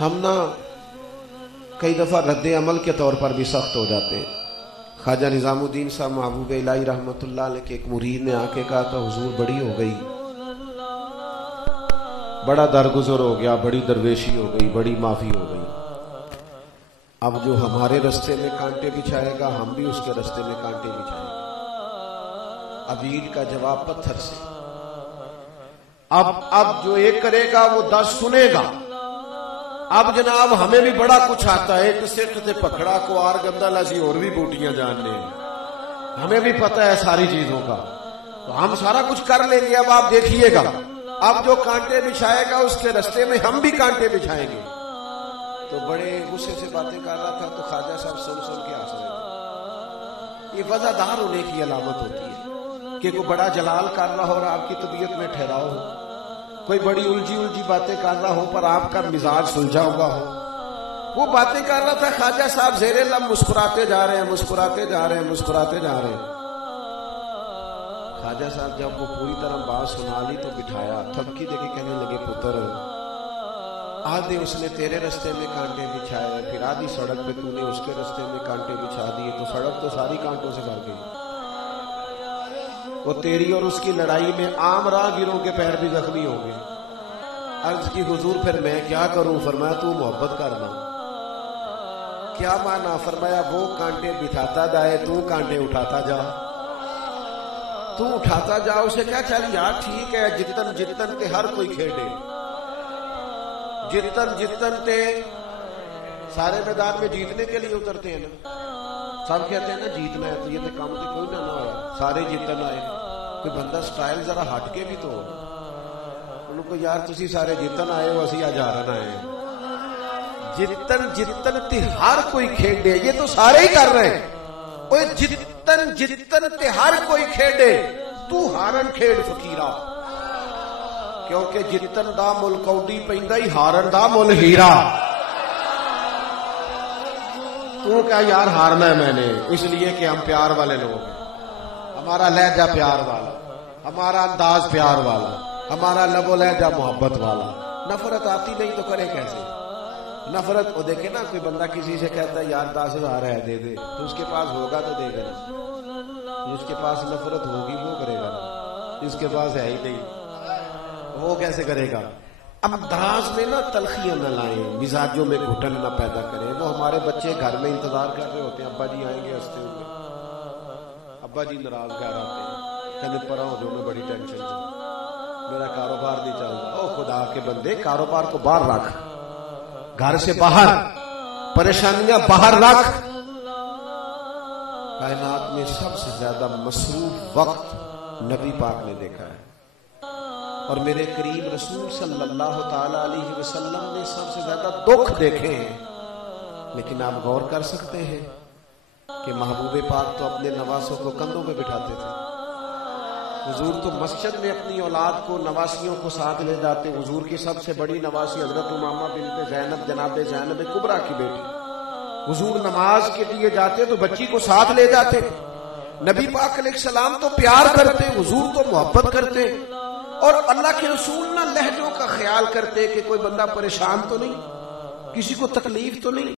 ہم نا کئی دفعہ رد عمل کے طور پر بھی سخت ہو جاتے ہیں. خواجہ نظام الدین صاحب محبوب الہی رحمۃ اللہ علیہ کے ایک مرید نے آ کے کہا تھا حضور بڑی ہو گئی, بڑا درگزر ہو گیا, بڑی درویشی ہو گئی, بڑی معافی ہو گئی. اب جو ہمارے رستے میں کانٹے بچھائے گا ہم بھی اس کے رستے میں کانٹے بچھائیں گے. عبید کا جواب پتھر سے. اب جو ایک کرے گا وہ 10 سنے گا. اب جناب ہمیں بھی بڑا کچھ آتا ہے, ایک سکھ تے پکڑا کو آر گندہ لسی اور بھی بوٹیاں جاننے ہیں, ہمیں بھی پتہ ہے ساری چیزوں کا, تو ہم سارا کچھ کر لیں گے. اب آپ دیکھیے گا اب جو کانٹے بچھائے گا اس کے رستے میں ہم بھی کانٹے بچھائیں گے. تو بڑے غصے سے باتیں کر رہا تھا تو خواجہ صاحب سن کے ہنس رہے تھے. یہ وزادار ہونے کی علامت ہوتی ہے کہ کوئی بڑا جلال کر رہا ہو اور آپ کی طبیعت میں ٹھہراؤ ہو, کوئی بڑی الجھی باتیں کر رہا ہو پر آپ کا مزاج سلجھا ہوا ہو. وہ باتیں کر رہا تھا خواجہ صاحب زیر لب مسکراتے جا رہے ہیں, مسکراتے جا رہے ہیں, مسکراتے جا رہے ہیں. خواجہ صاحب جب وہ پوری طرح بات سنا لی تو بٹھایا, تھپکی دے کے کہنے لگے پتر آدھے اس نے تیرے رستے میں کانٹے بچھائے, پھر آدھی سڑک پہ تو نے اس کے رستے میں کانٹے بچھا دیے, تو سڑک تو ساری کانٹوں سے بھر گئی. وہ تیری اور اس کی لڑائی میں عام راہگیروں کے پیر بھی زخمی ہوں گے. عرض کی حضور پھر میں کیا کروں؟ فرمایا تو محبت کرنا. کیا مانا؟ فرمایا وہ کانٹے بٹھاتا جائے تو کانٹے اٹھاتا جا, تو اٹھاتا جا. اسے کیا چل یار ٹھیک ہے, جتن جتن تے ہر کوئی کھیڑے, جتن تے سارے میدان میں جیتنے کے لیے اترتے ہیں نا. سب کہتے ہیں نا جیتنا ہے, تو یہ تو کام تے کوئی نہ آیا, سارے جیتن آئے. کوئی بندہ سٹائل ذرا ہٹ کے بھی تو انہوں کو یار تسی سارے جیتن آئے ہو, اسی ہزارن آئے ہیں. جتن تے ہر کوئی کھیڈے, یہ تو سارے ہی کر رہے ہیں. اوے جتن تے ہر کوئی کھیڈے, تو ہارن کھیڈ فقیرا, کیونکہ جتن دا مل کوڈی پیندا ہی, ہارن دا مل ہیرا. تو کیا یار ہارنا ہے میں نے, اس لیے کہ ہم پیار والے لوگ ہیں, ہمارا لہجہ پیار والا, ہمارا انداز پیار والا, ہمارا لب و لہجہ محبت والا. نفرت آتی نہیں تو کرے کیسے؟ نفرت وہ دیکھے نا, کوئی بندہ کسی سے کہتا ہے یار 10,000 ہے دے دے, تو اس کے پاس ہوگا تو دے گا نا. جس کے پاس نفرت ہوگی وہ کرے گا نا, جس کے پاس ہے ہی نہیں وہ کیسے کرے گا؟ انداز میں نہ تلخیاں نہ لائیں, مزاجوں میں گھٹن نہ پیدا کریں. وہ ہمارے بچے گھر میں انتظار کر رہے ہوتے ہیں, ابا جی آئیں گے ہنستے ہوئے, ابا جی ناراض کر آتے ہیں, کہنے پرا ہو جو میں بڑی ٹینشن سے, میرا کاروبار نہیں چل رہا. او خدا کے بندے, کاروبار کو باہر رکھ, گھر سے باہر, پریشانیاں باہر رکھ. کائنات میں سب سے زیادہ مصروف وقت نبی پاک نے دیکھا ہے, اور میرے قریب رسول صلی اللہ تعالی علیہ وسلم نے سب سے زیادہ دکھ دیکھے ہیں. لیکن آپ غور کر سکتے ہیں کہ محبوب پاک تو اپنے نواسوں کو کندھوں پہ بٹھاتے تھے. حضور تو مسجد میں اپنی اولاد کو, نواسیوں کو ساتھ لے جاتے. حضور کی سب سے بڑی نواسی حضرت امامہ بنت زینب, جناب زینب کبریٰ کی بیٹی. حضور نماز کے لیے جاتے تو بچی کو ساتھ لے جاتے. نبی پاک علیہ السلام تو پیار کرتے, حضور تو محبت کرتے, اور اللہ کے رسول نہ لہجوں کا خیال کرتے کہ کوئی بندہ پریشان تو نہیں, کسی کو تکلیف تو نہیں.